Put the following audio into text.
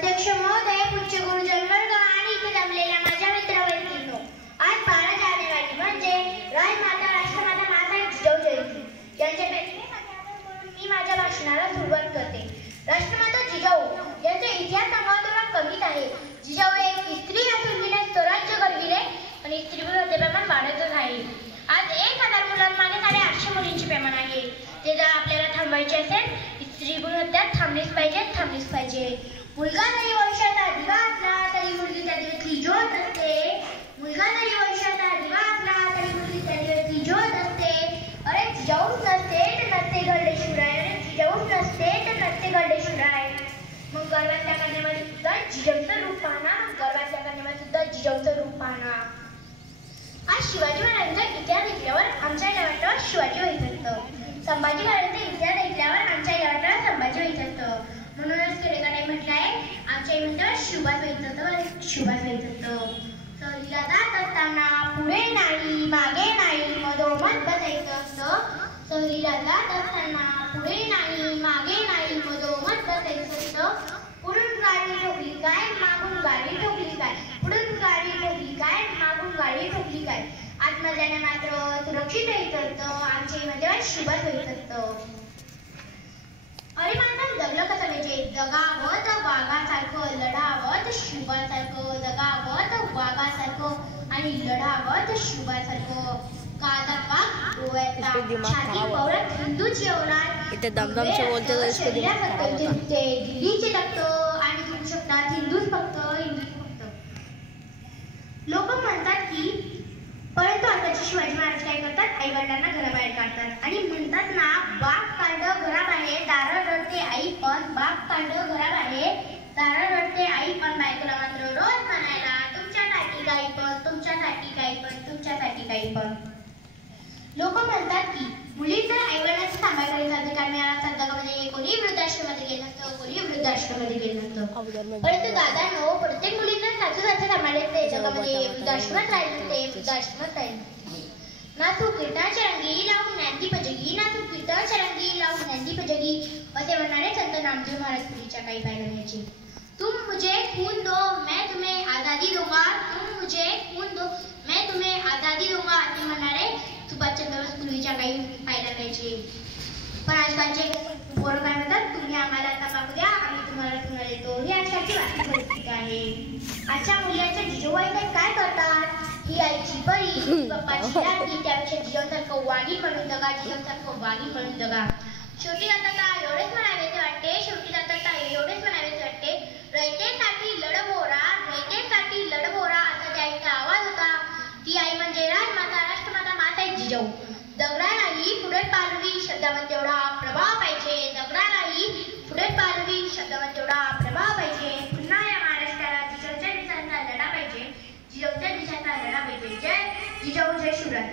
अध्यक्ष महोदय, पूज्य गुरुजन वर्ग आणि इथे जमलेल्या माझ्या मित्रमैत्रिणींनो, आज 12 जानेवारी म्हणजे राजमाता राष्ट्रमाता माता जिजाऊ जयंती. यांच्या प्रतिमेमध्ये मी माझ्या भाषणाला सुरुवात करते. राष्ट्रमाता जिजाऊ यांचा इतिहास सांगावा कमीच आहे. जिजाऊ एक स्त्री असून तिने स्वराज्य घडविले आणि स्त्रीविरुद्ध प्रमाण वाढतच आहे. आज 1000 मुलांमागे 850 मुलींचे प्रमाण आहे. ते जर आपल्याला थांबवायचे असेल, स्त्रीभ्रूण हत्या थांबलीच पाहिजे. मुलगा जरी वंशाचा दिवा असला तरी मुलगी त्या दिवशी ज्योत असते. मुलगा जरी वंशाचा दिवा असला तरी मुलगी त्या दिवशी ज्योत असते. अरे जिजाऊच नसते तर नसते घडले शिवराय. मग गर्वातल्या कन्यामध्ये सुद्धा जिजाऊचं रूप पाहना. आज शिवाजी महाराजांचा इतिहास ऐकल्यावर आमच्या गावाला शिवाजी व्हायचं असतं. संभाजी महाराजांचा इतिहास ऐकल्यावर आमच्या गावाला संभाजी व्हायचं असतं. म्हणूनच खेडेकरांनी म्हटलं आहे, आमच्या इथे शिवबाज व्हायचं असतं. सहलीला जात असताना पुढे नाही मागे नाही मधोमध बसायचं असतं. सहलीला जात असताना पुढे नाही मागे नाही मधोमध बसायचं असतं. पुढून गाडी ठोकली काय, मागून गाडी ठोकली काय. पुढून गाडी ठोकली काय, मागून गाडी ठोकली काय. आत्मजाने मात्र सुरक्षित व्हायचं असतं. आमच्या इथे शिवबाज व्हायचं असतं. अरे मात्र जगलं कसं पाहिजे, जगावं तर वाघासारखं, लढावं तर शिवबासारखं. जगावं तर वाघासारखं आणि लढावं तर शिवबासारखं. काळजात वाघ, डोळ्यातला छाती पवरात हिंदूची औलाद. इथे दमदम से बोलते तो इसको दिमाग खराब होता. दिल्लीचे रक्त आणि तुम्ही शकतात हिंदूच फक्त. लोक म्हणतात की, परंतु आताचे शिवाजी महाराज काय करतात, आई वडिलांना घराबाहेर काढतात आणि म्हणतात ना, बाप काढलं घराबाहेर दारं रडते आई पण. बाप काढलं घराबाहेर दारं रडते आई पण. बायकोला मात्र रोज म्हणायला, तुमच्यासाठी काही पण, तुमच्यासाठी काही पण, तुमच्यासाठी काही पण. लोक म्हणतात की, मुलींना आईवडिलांचा सांभाळ करायचा अधिकार मिळाला असता जगामध्ये कोणी वृद्धाश्रमामध्ये गेलं नसतं, कोणी वृद्धाश्रमामध्ये गेलं नसतं. परंतु दादांनो, प्रत्येक मुलींना सासू सांभाळायचे जगामध्ये वृद्धाश्रमात राहिले. ना तू कीर्तनाच्या रंगी लावून ज्ञानदी भजगी, ना तू कीर्तनाच्या रंगी लावून ज्ञानदी भजगी, असे म्हणणारे संत नामदेव महाराज पुढीच्या काही पायऱ्यांची. तुम मुझे खून दो मैं तुम्हें आजादी दूंगा, तुम मुझे खून दो मैं तुम्हें आजादी दूंगा, असे म्हणणारे सुभाषचंद्र बोस पूर्वीच्या काही पायऱ्यांची. पण आजकालचे पोरं काय म्हणतात, तुम्ही आम्हाला तंबाखू द्या, आम्ही तुम्हाला सोनं देतो. ही आजकालची वास्तविक परिस्थिती आहे. आजच्या मुलांच्या जिजोबाई काय करतात, ही आईची परी, बाप्पाची लाडकी, त्यापेक्षा जिजाऊसारखं वाघीण म्हणून जगा, जिजाऊसारखं वाघीण म्हणून जगा. शेवटी जाता एवढेच म्हणावेसे वाटते, रयतेसाठी लढबोरा, असा त्या आईचा आवाज होता. ती आई म्हणजे राजमाता राष्ट्रमाता माता जिजाऊ. दगडालाही पुढे पालवी शब्दामध्ये तेवढा प्रभाव पाहिजे. पुन्हा या महाराष्ट्राला जिजाऊच्या दिवसांचा लढा पाहिजे. जय जिजाऊ, जय शिवराय.